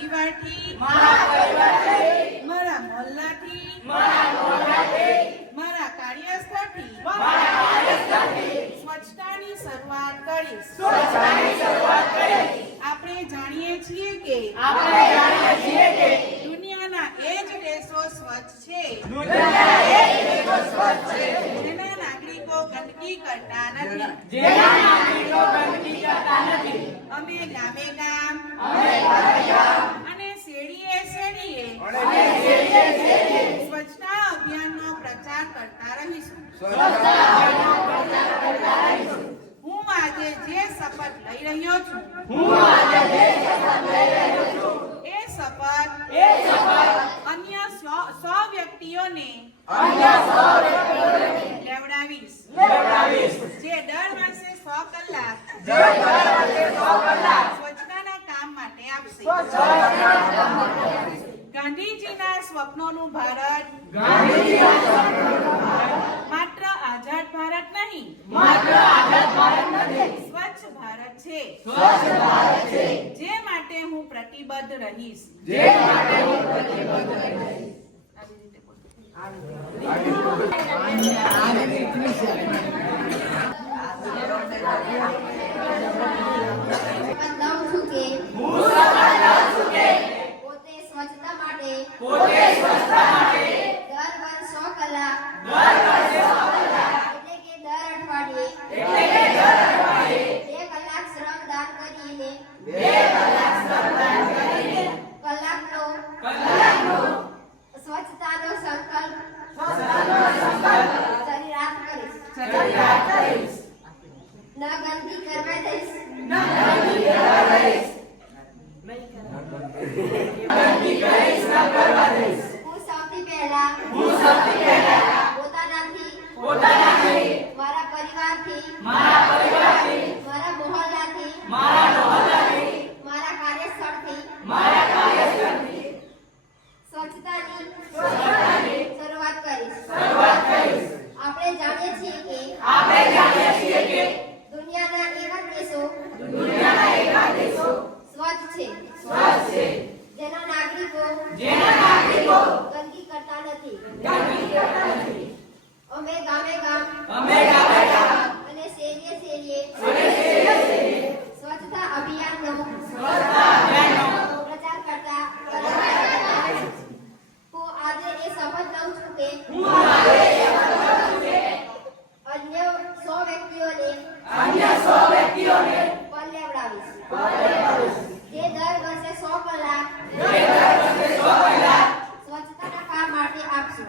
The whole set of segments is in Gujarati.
પરિવારથી મારા પરિવારથી મારા મોહલ્લાથી મારા મોહલ્લાથી મારા કાર્યસ્થળથી મારા કાર્યસ્થળથી સ્વચ્છતાની શરૂઆત કરી સ્વચ્છતાની શરૂઆત કરી આપણે જાણીએ છીએ કે આપણે જાણીએ છીએ કે દુનિયાના એ જ દેશો સ્વચ્છ છે. દુનિયાના એ જ દેશો સ્વચ્છ છે. જેના નાગરિકો ગંદકી કરતા નથી. જેના નાગરિકો ગંદકી કરતા નથી. અમે ગામે ગામ અમે હું આજે જે શપથ લઈ રહ્યો છું, એ શપથ અન્ય સો સો વ્યક્તિઓને લેવડાવીશ. જે દર વર્ષે સો કલાક સ્વચ્છતાના કામ માટે આપશે. ગાંધીજીના સ્વપ્નોનું ભારત માત્ર આઝાદ ભારત નહીં સ્વચ્છ ભારત છે. જે માટે હું પ્રતિબદ્ધ રહીશ. જે માટે હું પ્રતિબદ્ધ રહીશ. પોતે સ્વચ્છતા માટે દર Yeah. સ્વચ્છતાની શરૂઆત કરીશ આપણે જાણીએ છીએ કે દુનિયાના એવા દેશો સ્વચ્છ છે જેના નાગરિકો ગંદકી કરતા નથી અમે ગામે ગામ અને શેરીએ શેરીએ સ્વચ્છતા અભિયાનનો પ્રચાર કરતા હું આજે એ શપથ અન્ય સો વ્યક્તિઓને અન્ય સો વ્યક્તિઓને પર લેવડાવીશ દર વર્ષે સો કલાક સ્વચ્છતાના કામ માટે આપશું.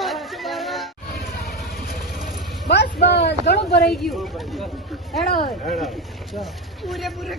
બસ બસ ઘણું ભરાઈ ગયું. હેડો. પૂરેપૂરે.